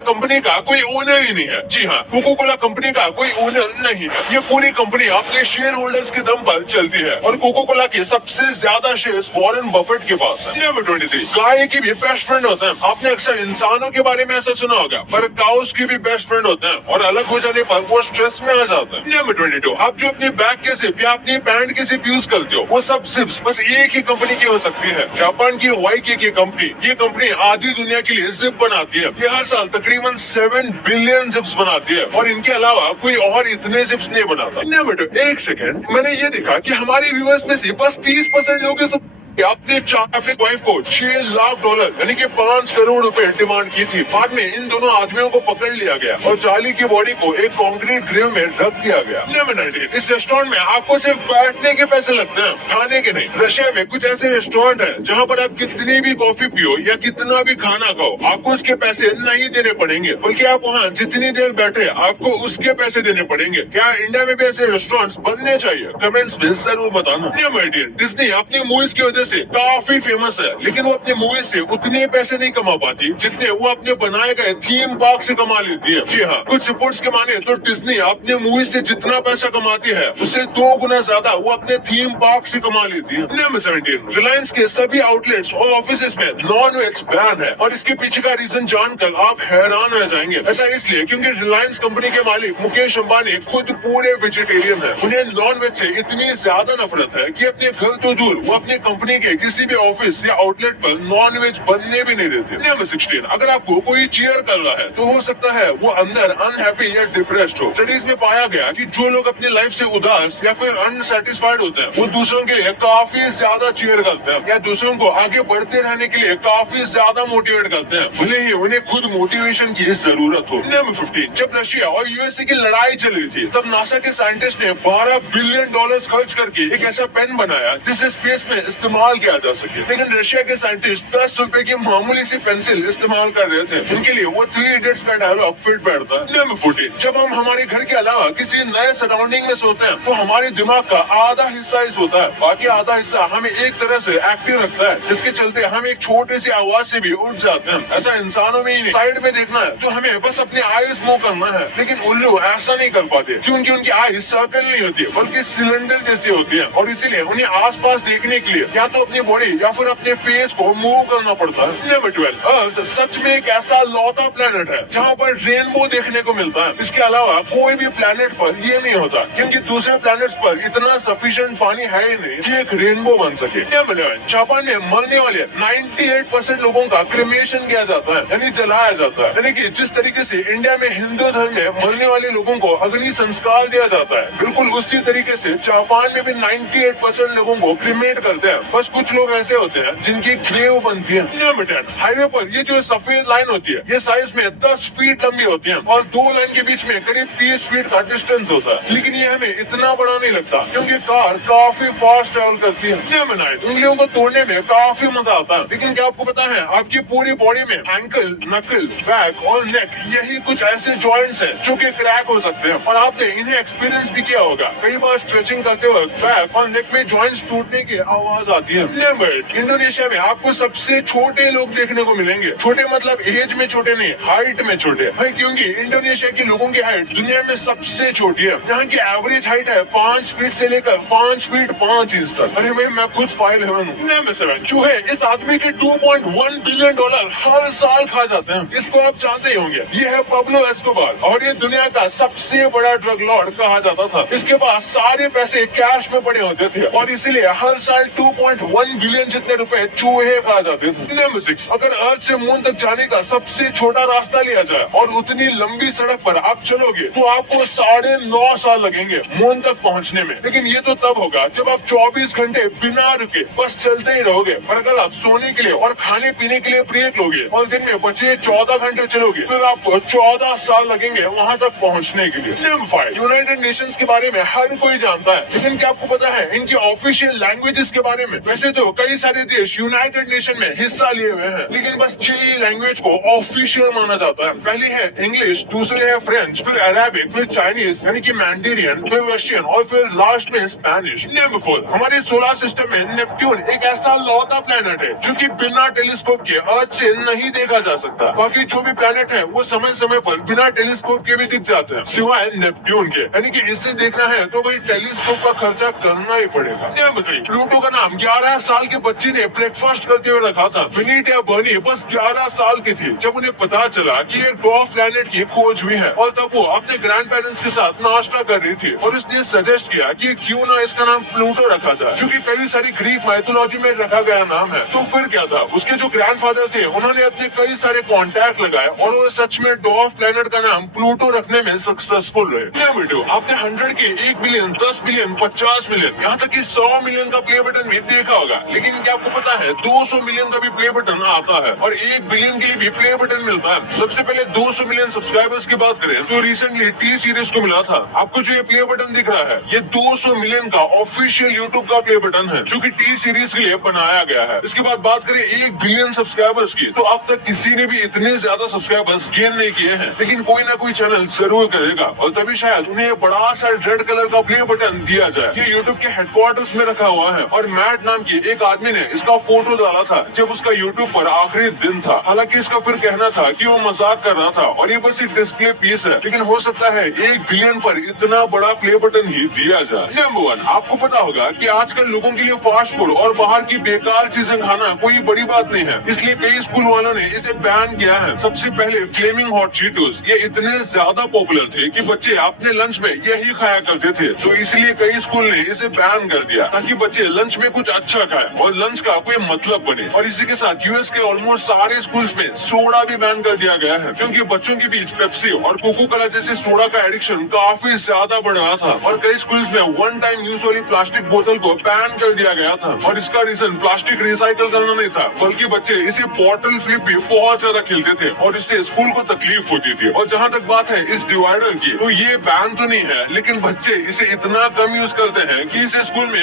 Company का कोई owner ही नहीं है। जी हाँ, कोको कोला कंपनी का कोई ओनर नहीं है। ये पूरी कंपनी अपने शेयर होल्डर्स के दम पर चलती है और कोको कोला के सबसे ज्यादा शेयर्स वॉरेन बफेट के पास है। नंबर 23, गाय की भी बेस्ट फ्रेंड होते हैं। आपने अक्सर इंसानों के बारे में ऐसा सुना होगा, पर काउस की भी बेस्ट फ्रेंड होते हैं और अलग हो जाने पर वो स्ट्रेस में आ जाते हैं। नंबर 22, आप जो अपनी बैग के सिप या अपनी पैंट के सिप यूज करते हो, वो सब सिप्स बस एक ही कंपनी की हो सकती है, जापान की वाईके की कंपनी। ये कंपनी आधी दुनिया के लिए जिप बनाती है। ये हर साल तकरीबन 7 बिलियन जिप्स बनाती है और इनके अलावा कोई और इतने जिप्स नहीं बनाता। नंबर 2, एक सेकेंड, मैंने ये देखा कि हमारे व्यूअर्स में से बस 30% लोग अपने वाइफ को $6 लाख यानी कि 5 करोड़ रुपए डिमांड की थी। बाद में इन दोनों आदमियों को पकड़ लिया गया और चार्ली की बॉडी को एक कंक्रीट ग्रेव में रख दिया गया। नंबर 19, इस रेस्टोरेंट में आपको सिर्फ बैठने के पैसे लगते हैं, खाने के नहीं। रशिया में कुछ ऐसे रेस्टोरेंट है जहाँ पर आप कितनी भी कॉफी पियो या कितना भी खाना खाओ, आपको उसके पैसे नहीं देने पड़ेंगे, बल्कि आप वहाँ जितनी देर बैठे आपको उसके पैसे देने पड़ेंगे। क्या इंडिया में भी ऐसे रेस्टोरेंट बनने चाहिए? कमेंट्स में जरूर बताना। नंबर 10, डिज्नी अपनी मूवीज की वजह से काफी फेमस है, लेकिन वो अपने मूवी से उतने पैसे नहीं कमा पाती जितने वो अपने बनाए गए थीम पार्क से कमा लेती है। जी हाँ, कुछ रिपोर्ट्स के माने तो डिज्नी अपने मूवी से जितना पैसा कमाती है उससे 2 गुना ज्यादा वो अपने थीम पार्क से कमा लेती है। नंबर 17, रिलायंस के सभी आउटलेट्स और ऑफिस में नॉन वेज बैन है और इसके पीछे का रीजन जानकर आप हैरान रह जाएंगे। ऐसा इसलिए क्योंकि रिलायंस कंपनी के मालिक मुकेश अंबानी खुद पूरे वेजिटेरियन है। उन्हें नॉन वेज से इतनी ज्यादा नफरत है कि अपने घर तो दूर, वो अपने कंपनी के किसी भी ऑफिस या आउटलेट पर नॉन वेज बनने भी नहीं देते। नंबर 16, अगर आपको कोई चीयर कर रहा है तो हो सकता है वो अंदर अनहैप्पी या डिप्रेस्ड हो। स्टडीज में पाया गया कि जो लोग अपनी लाइफ से उदास या फिर अनसेटिस्फाइड होते हैं, वो दूसरों के लिए काफी ज्यादा चीयर करते हैं या दूसरों को आगे बढ़ते रहने के लिए काफी ज्यादा मोटिवेट करते हैं, भले ही उन्हें खुद मोटिवेशन की जरूरत हो। नंबर 15, जब रशिया और यूएसए की लड़ाई चल रही थी, तब नासा के साइंटिस्ट ने $12 बिलियन खर्च करके एक ऐसा पेन बनाया जिसे स्पेस में इस्तेमाल किया जा सके। लेकिन रशिया के साइंटिस्ट 10 रुपए की मामूली सी पेंसिल इस्तेमाल कर रहे थे। उनके लिए वो 3 इडियट्स का डायलॉग फिट बैठता है। नंबर 14, जब हम हमारे घर के अलावा किसी नए सराउंडिंग में सोते हैं तो हमारे दिमाग का आधा हिस्सा ही सोता है, बाकी आधा हिस्सा हमें एक तरह से एक्टिव रखता है, जिसके चलते हम एक छोटी सी आवाज से भी उठ जाते हैं। ऐसा इंसानों में ही नहीं। साइड में देखना है तो हमें बस अपने आईज मूव करना है, लेकिन उल्लू ऐसा नहीं कर पाते क्योंकि उनकी आई सर्कल नहीं होती है बल्कि सिलेंडर जैसी होती है और इसीलिए उन्हें आसपास देखने के लिए या तो अपनी बॉडी या फिर अपने फेस को मूव करना पड़ता है। नंबर 12, अर्थ सच में एक ऐसा लौता प्लेनेट है जहाँ पर रेनबो देखने को मिलता है। इसके अलावा कोई भी प्लेनेट पर ये नहीं होता क्योंकि दूसरे प्लेनेट्स पर इतना सफिशिएंट पानी है ही नहीं कि एक रेनबो बन सके। नंबर 11, जापान में मरने वाले 98% लोगों का क्रिमेशन किया जाता है, यानी जलाया जाता है। यानी कि जिस तरीके से इंडिया में हिंदू धर्म में मरने वाले लोगों को अग्नि संस्कार दिया जाता है, बिल्कुल उसी तरीके से जापान में भी 98% लोगों को क्रिमेट करते हैं। बस कुछ लोग ऐसे होते हैं जिनकी ग्रेव बनती है। नंबर 10, हाईवे पर ये जो सफेद लाइन होती है, ये साइज में 10 फीट लंबी होती है और 2 लाइन के बीच में करीब 30 फीट का डिस्टेंस होता है, लेकिन ये हमें इतना बड़ा नहीं लगता क्योंकि कार काफी फास्ट ट्रेवल करती है। नंबर 9, उंगलियों को तोड़ने में काफी मजा आता है, लेकिन क्या आपको पता है आपकी पूरी बॉडी में एंकल, नकल, बैक और नेक, यही कुछ ऐसे जॉइंट्स हैं जो कि क्रैक हो सकते हैं और आपने इन्हें एक्सपीरियंस भी किया होगा। कई बार स्ट्रेचिंग करते वक्त बैक और नेक में जॉइंट्स टूटने की आवाज आती है। नंबर 8, इंडोनेशिया में आपको सबसे छोटे लोग देखने को मिलेंगे। छोटे मतलब एज में छोटे नहीं, हाइट में छोटे भाई, क्योंकि इंडोनेशिया के लोगों की हाइट दुनिया में सबसे छोटी है। यहाँ की एवरेज हाइट है 5 फीट से लेकर 5 फीट 5 इंच तक। अरे भाई मैं खुद फाइल है। नंबर 7, चूहे इस आदमी के $2.1 बिलियन हर साल खा जाते हैं। इसको आप जानते ही होंगे, ये है पब्लो एस्कोबार और ये दुनिया का सबसे बड़ा ड्रग लॉर्ड कहा जाता था। इसके पास सारे पैसे कैश में पड़े होते थे और इसीलिए हर साल 2.1 बिलियन जितने रुपए चूहे खा जाते थे। नंबर 6, अगर अर्थ से मून तक जाने का सबसे छोटा रास्ता लिया जाए और उतनी लंबी सड़क पर आप चलोगे तो आपको 9.5 साल लगेंगे मून तक पहुंचने में। लेकिन ये तो तब होगा जब आप 24 घंटे बिना रुके बस चलते ही रहोगे। और अगर आप सोने के लिए और खाने पीने के लिए ब्रेक लोगे और दिन में बचे 14 घंटे चलोगे फिर आपको 14 साल लगेंगे वहाँ तक पहुँचने के लिए। नंबर 5, यूनाइटेड नेशंस के बारे में हर कोई जानता है, लेकिन क्या आपको पता है इनकी ऑफिशियल लैंग्वेजेस के बारे में? वैसे तो कई सारे देश यूनाइटेड नेशन में हिस्सा लिए हुए हैं, लेकिन बस 6 लैंग्वेज को ऑफिशियल माना जाता है। पहली है इंग्लिश, दूसरे है फ्रेंच, फिर अरेबिक, फिर चाइनीज यानी कि मैंडेरियन, फिर रशियन और फिर लास्ट में स्पेनिश। नंबर 4, हमारे सोलर सिस्टम में नेपट्यून एक ऐसा लौता प्लेनेट है जो कि बिना टेलीस्कोप के अर्थ से नहीं देखा जा सकता। बाकी जो भी प्लेनेट है वो समय समय पर बिना टेलीस्कोप के भी दिख जाते हैं, सिवाय नेपट्यून के। यानी कि इससे देखना है तो भाई टेलीस्कोप का खर्चा करना ही पड़ेगा। नंबर 3, प्लूटो का नाम 11 साल के बच्ची ने ब्रेकफास्ट करते हुए रखा था। विनीत या बर्नी बस 11 साल की थी जब उन्हें पता चला कि एक डॉर्फ प्लैनेट की खोज हुई है, और तब वो अपने ग्रैंड पेरेंट्स के साथ नाश्ता कर रही थी और उसने सजेस्ट किया कि क्यों ना इसका नाम प्लूटो रखा जाए, क्योंकि कई सारी ग्रीक माइथोलॉजी में रखा गया नाम है। तो फिर क्या था, उसके जो ग्रैंडफादर थे उन्होंने अपने कई सारे कॉन्टैक्ट लगाए और वो सच में डॉर्फ प्लैनेट का नाम प्लूटो रखने में सक्सेसफुल रहे। नंबर 2, आपने 100 के 1 मिलियन, 10 मिलियन, 50 मिलियन, यहाँ तक कि 100 मिलियन का प्ले बटन भी देखा होगा, लेकिन क्या आपको पता है 200 मिलियन का भी प्ले बटन आता है और 1 बिलियन के लिए भी प्ले बटन मिलता है। सबसे पहले 200 मिलियन सब्सक्राइबर्स की बात करें तो रिसेंटली टी सीरीज को मिला था। आपको जो ये प्ले बटन दिख रहा है ये 200 मिलियन का ऑफिशियल यूट्यूब का प्ले बटन है जो कि टी सीरीज के लिए बनाया गया है। इसके बाद बात करें 1 बिलियन सब्सक्राइबर्स की, तो अब तक किसी ने भी इतने ज्यादा सब्सक्राइबर्स गेन नहीं किए हैं, लेकिन कोई ना कोई चैनल जरूर करेगा और तभी शायद उन्हें बड़ा सा रेड कलर का प्ले बटन दिया जाए। ये यूट्यूब के हेडक्वार्टर्स में रखा हुआ है और मैट नाम की एक आदमी ने इसका फोटो डाला था जब उसका यूट्यूब पर आखिरी दिन था। हालांकि इसका फिर कहना था कि वो मजाक कर रहा था और ये बस एक डिस्प्ले पीस है, लेकिन हो सकता है 1 बिलियन पर इतना बड़ा प्ले बटन ही दिया जाए। नंबर 1, आपको पता होगा कि आजकल लोगों के लिए फास्ट फूड और बाहर की बेकार चीजें खाना कोई बड़ी बात नहीं है, इसलिए कई स्कूल वालों ने इसे बैन किया है। सबसे पहले फ्लेमिंग हॉट चीटोस, ये इतने ज्यादा पॉपुलर थे कि बच्चे अपने लंच में यही खाया करते थे, तो इसलिए कई स्कूल ने इसे बैन कर दिया ताकि बच्चे लंच में कुछ अच्छा खाए और लंच का कोई मतलब बने। और इसी के साथ यूएस के ऑलमोस्ट सारे स्कूल्स में सोडा भी बैन कर दिया गया है, क्योंकि बच्चों के बीच पेप्सी और कोको कोला जैसे सोडा का एडिक्शन काफी ज्यादा बढ़ रहा था और कई स्कूल्स में 1 टाइम यूज वाली प्लास्टिक बोतल को बैन कर दिया गया था। और इसका रीजन प्लास्टिक रिसाइकल करना नहीं था, बल्कि बच्चे इसे बॉटल फ्लिप भी बहुत ज्यादा खेलते थे और इससे स्कूल को तकलीफ होती थी। और जहाँ तक बात है इस डिवाइडर की, तो ये बैन तो नहीं है, लेकिन बच्चे इसे इतना कम यूज करते हैं कि इसे स्कूल में